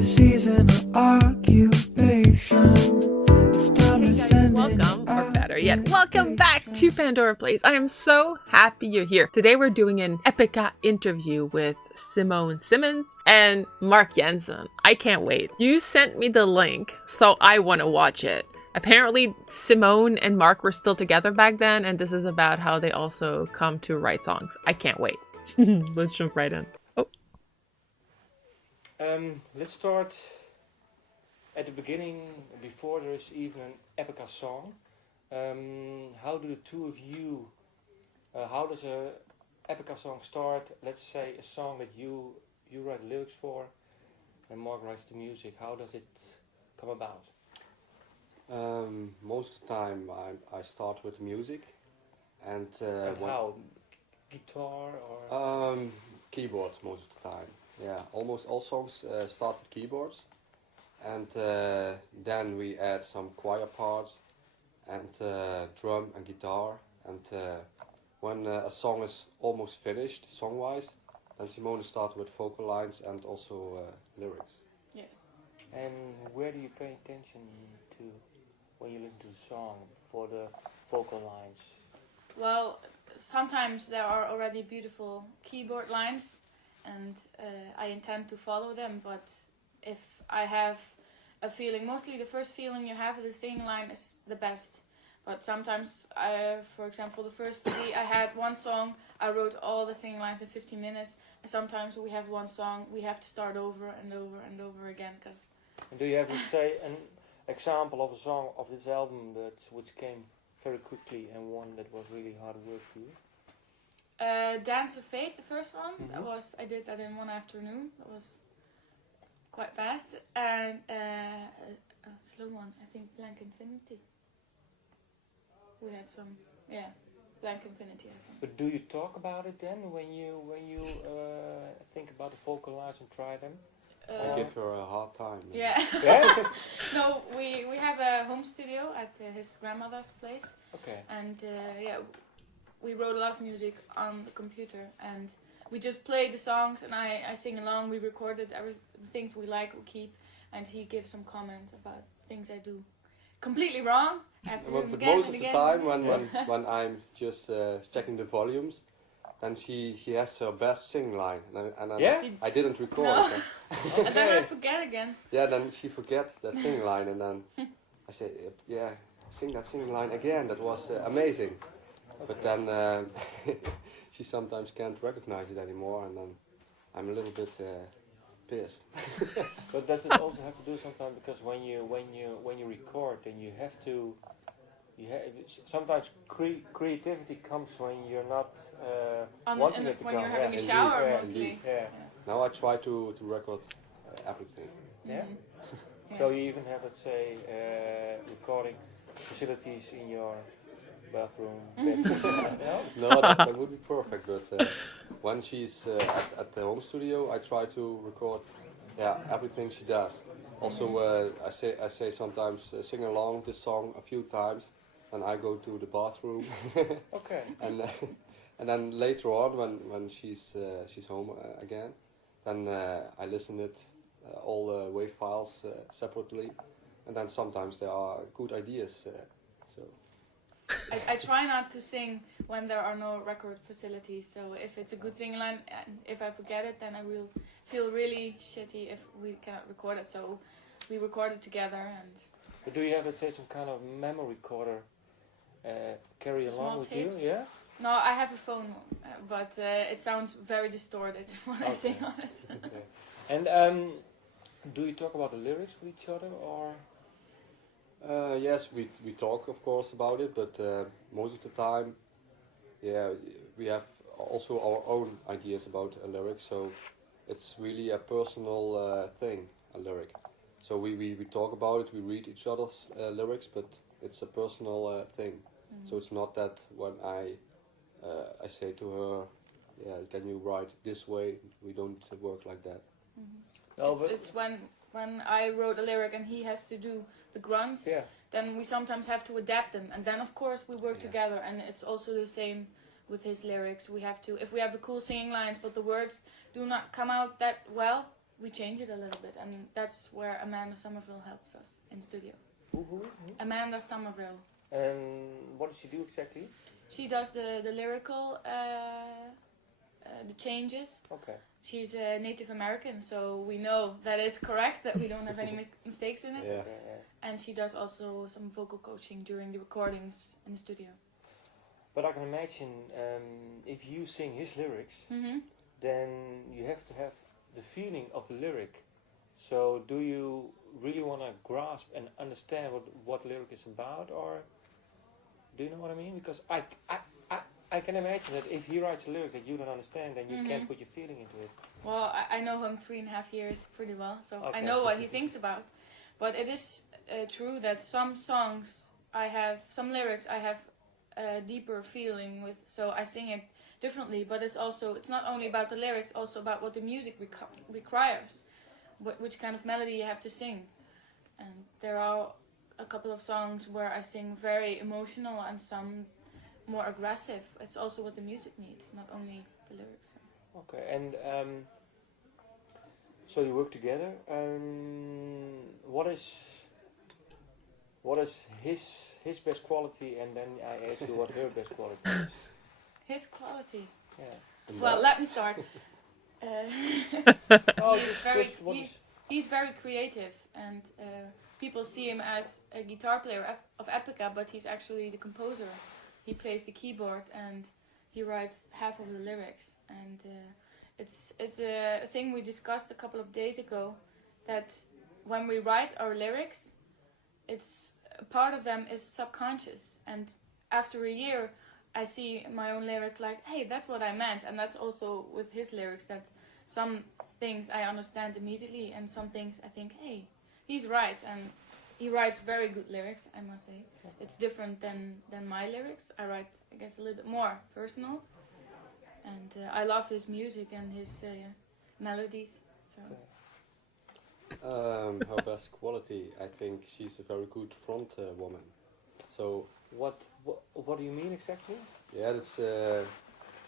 your season or occupation. Hey guys, welcome, or better yet, welcome back to Pandora Plays. I am so happy you're here. Today we're doing an Epica interview with Simone Simmons and Mark Jansen. I can't wait. You sent me the link, so I want to watch it. Apparently Simone and Mark were still together back then, and this is about how they also come to write songs. I can't wait. Let's jump right in. Oh. Let's start at the beginning, before there is even an Epica song. How do the two of you, how does a Epica song start? Let's say a song that you write lyrics for and Mark writes the music. How does it come about? Most of the time I start with music and how? Guitar or? Keyboard most of the time. Yeah, almost all songs start with keyboards, and then we add some choir parts and drum and guitar, and when a song is almost finished song-wise, then Simone starts with vocal lines and also lyrics. Yes. And where do you pay attention to when you listen to the song for the vocal lines? Well, sometimes there are already beautiful keyboard lines, and I intend to follow them, but if I have a feeling, mostly the first feeling you have with the singing line is the best. But sometimes, for example, the first CD, I had one song, I wrote all the singing lines in 15 minutes, and sometimes we have one song, we have to start over and over and over again. And do you have, say, an example of a song of this album which came very quickly and one that was really hard work for you? Dance of Fate, the first one, Mm-hmm. I did that in one afternoon, that was quite fast, and a slow one, I think Blank Infinity. We had some, Blank Infinity, I think. But do you talk about it then when you think about the vocal lines and try them? I give her a hard time. Yeah. Yeah? No, we have a home studio at his grandmother's place, Okay. and we wrote a lot of music on the computer, and we just played the songs, and I sing along. We recorded the things we like, we keep, and he gives some comment about things I do completely wrong. I have to do them But again most and of the again. time when I'm just checking the volumes, then she has her best sing line, and Yeah? I didn't record No. it. And then I forget again. Yeah, then she forgets that sing line, and then I say, yeah, sing that sing line again. That was amazing. But then she sometimes can't recognize it anymore, and then I'm a little bit pissed. But does it also have to do sometimes because when you record, then you have to sometimes creativity comes when you're not wanting it to when come. you're having a Indeed, shower, yeah, mostly. indeed. Yeah. Now I try to record everything. Yeah. Yeah. So you even have, let's say, recording facilities in your bathroom. No, that would be perfect. But when she's at the home studio, I try to record, everything she does. Also, I say sometimes sing along this song a few times, and I go to the bathroom. Okay. And then later on, when she's home again, then I listen it all the WAV files separately, and then sometimes there are good ideas. So. I try not to sing when there are no record facilities, so if it's a good singing line, and if I forget it, then I will feel really shitty if we cannot record it, so we record it together. And But do you have, let's say, some kind of memory recorder carry along Small with tapes? you? Yeah? no, I have a phone, but it sounds very distorted when I sing on it. Okay. And do you talk about the lyrics with each other, or? Yes, we talk of course about it, but most of the time, we have also our own ideas about a lyric, so it's really a personal thing, a lyric. So we talk about it, we read each other's lyrics, but it's a personal thing. So it's not that when I say to her, can you write this way? We don't work like that. No, It's when I wrote a lyric and he has to do the grunts, yeah. then we sometimes have to adapt them, and then of course we work Yeah. together, and it's also the same with his lyrics. We have to, if we have the cool singing lines but the words do not come out that well, we change it a little bit, and that's where Amanda Somerville helps us in studio. Who? Amanda Somerville. And what does she do exactly? She does the lyrical, the changes. Okay. She's a Native American, so we know that it's correct, that we don't have any mistakes in it. Yeah. And she does also some vocal coaching during the recordings in the studio. But I can imagine if you sing his lyrics, then you have to have the feeling of the lyric. So do you really want to grasp and understand what lyric is about, or do you know what I mean? Because I can imagine that if he writes a lyric that you don't understand, then you can't put your feeling into it. Well, I know him 3.5 years pretty well, so Okay. I know what he thinks about. But it is true that some songs some lyrics I have a deeper feeling with, so I sing it differently. But it's not only about the lyrics, also about what the music requires, which kind of melody you have to sing. And there are a couple of songs where I sing very emotional and some more aggressive. It's also what the music needs, not only the lyrics. Okay, and so you work together. What is his best quality, and then I ask you what her best quality is. His quality. Yeah. Well, let me start. Oh, He's very creative, and people see him as a guitar player of Epica, but he's actually the composer. He plays the keyboard and he writes half of the lyrics. And it's a thing we discussed a couple of days ago, that when we write our lyrics, it's part of them is subconscious. And after a year, I see my own lyric like, hey, that's what I meant. And that's also with his lyrics, that some things I understand immediately, and some things I think, hey, he's right. And he writes very good lyrics, I must say. It's different than my lyrics. I write, I guess, a little bit more personal. And I love his music and his melodies. So. Her best quality, I think she's a very good front woman. So What do you mean exactly? yeah, that's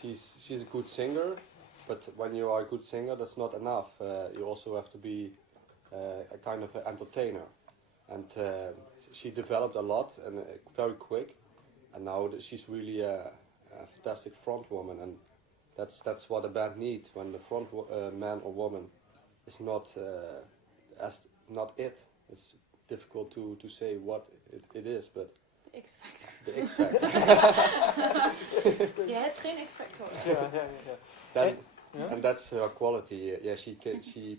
she's a good singer, but when you are a good singer, that's not enough. You also have to be a kind of an entertainer, and she developed a lot and very quick, and now she's really a fantastic front woman, and that's what a band needs when the front man or woman is not not it. It's difficult to say what it is, but X Factor. the X Factor. Je hebt geen X Factor. Yeah. And that's her quality. Yeah, she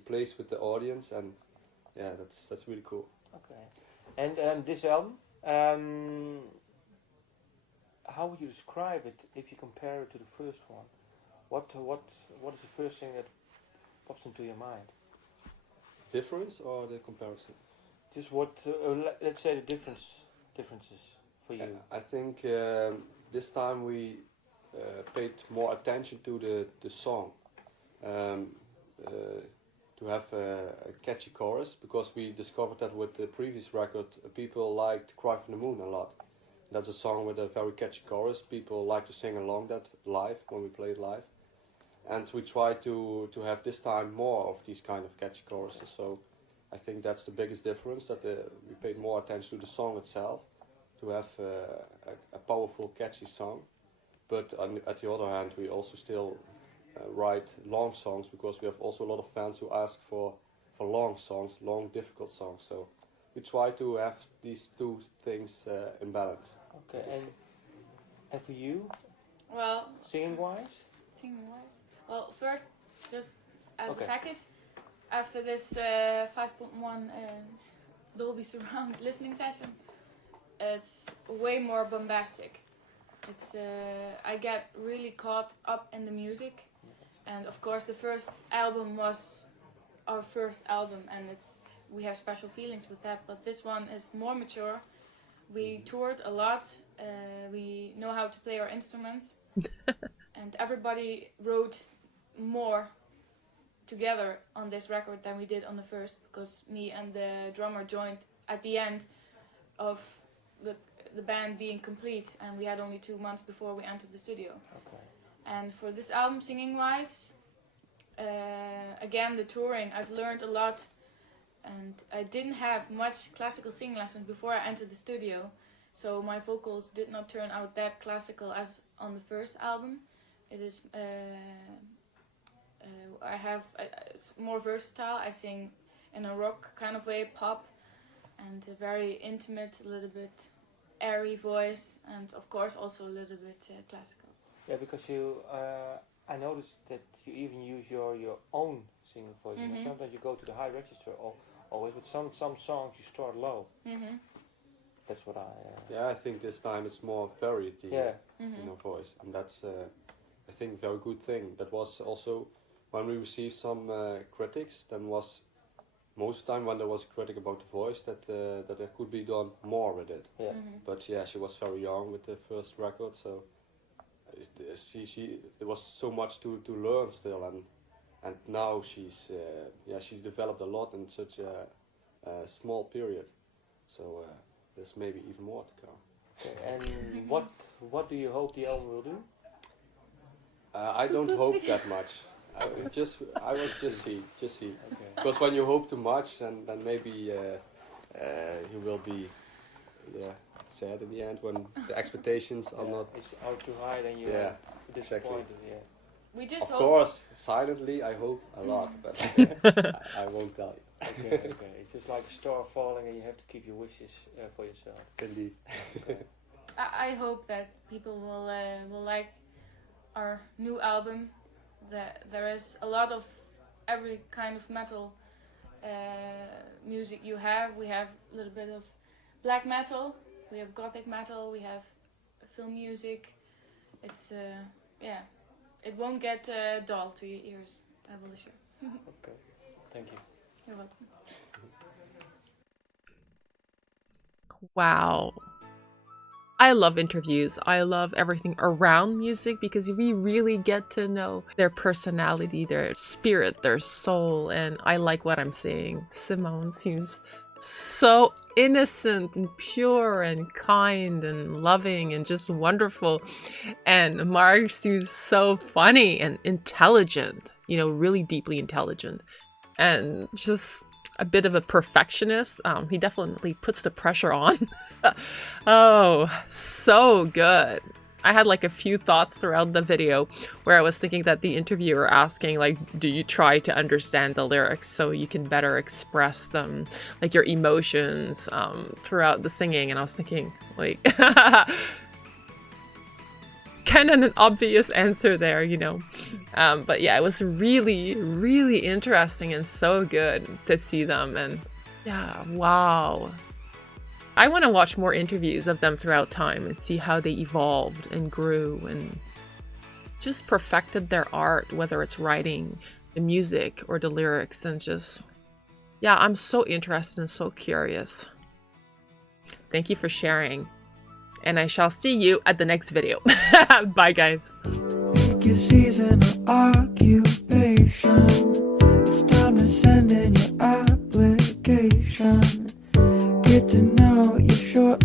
plays with the audience, and yeah, that's really cool. Okay. And this album, how would you describe it if you compare it to the first one? What is the first thing that pops into your mind? Difference or the comparison? Just what? Let's say the differences for you. I think this time we paid more attention to the song, to have a catchy chorus, because we discovered that with the previous record, people liked "Cry from the Moon" a lot. That's a song with a very catchy chorus. People like to sing along that live when we play it live, and we try to have this time more of these kind of catchy choruses. So I think that's the biggest difference, that we paid more attention to the song itself, to have a powerful, catchy song. But at the other hand, we also still write long songs, because we have also a lot of fans who ask for long songs, long, difficult songs. So we try to have these two things in balance. Okay. And for you, Well, singing wise? singing-wise. Well, first, just as Okay. a package, after this 5.1 Dolby Surround listening session, it's way more bombastic. It's I get really caught up in the music, and of course the first album was our first album, and we have special feelings with that. But this one is more mature. We toured a lot. We know how to play our instruments, and everybody wrote more together on this record than we did on the first, because me and the drummer joined at the end of the band being complete, and we had only 2 months before we entered the studio. Okay. And for this album, singing wise, again, the touring, I've learned a lot, and I didn't have much classical singing lessons before I entered the studio, so my vocals did not turn out that classical as on the first album. It is, it's more versatile. I sing in a rock kind of way, pop, and a very intimate, a little bit airy voice, and of course also a little bit classical. Yeah, because I noticed that you even use your own singing voice. Mm-hmm. And sometimes you go to the high register always, but some songs you start low. Mm-hmm. That's what I... Yeah, I think this time it's more varied in Mm-hmm. your voice, and that's I think a very good thing. That was also when we received some critics. Then was most of the time when there was a critic about the voice that there could be done more with it. Yeah. Mm-hmm. But yeah, she was very young with the first record, so there was so much to learn still, and now she's developed a lot in such a small period. So there's maybe even more to come. Okay. And what do you hope the album will do? I don't hope that much. I will just see. Okay. Because when you hope too much, then maybe you will be sad in the end when the expectations are not. It's out too high, then you're disappointed. exactly. Yeah. We just Of hope. course, silently I hope a lot, but I won't tell you. Okay. It's just like a star falling, and you have to keep your wishes for yourself. Indeed. Okay. I hope that people will like our new album. That there is a lot of every kind of metal music you have. We have a little bit of black metal, we have gothic metal, we have film music. It's it won't get dull to your ears, I will assure. Okay. Thank you. You're welcome. Wow. I love interviews. I love everything around music because we really get to know their personality, their spirit, their soul, and I like what I'm seeing. Simone seems so innocent and pure and kind and loving and just wonderful. And Mark seems so funny and intelligent, really deeply intelligent. And just a bit of a perfectionist. He definitely puts the pressure on. Oh, so good. I had like a few thoughts throughout the video where I was thinking that the interviewer asking like, do you try to understand the lyrics so you can better express them, like your emotions throughout the singing? And I was thinking like, kind of an obvious answer there, but yeah, it was really, really interesting and so good to see them. And yeah, wow. I want to watch more interviews of them throughout time and see how they evolved and grew and just perfected their art, whether it's writing, the music, or the lyrics. And just, yeah, I'm so interested and so curious. Thank you for sharing. And I shall see you at the next video. Bye, guys. Pick your season or occupation. It's time to send in your application. Get to know your short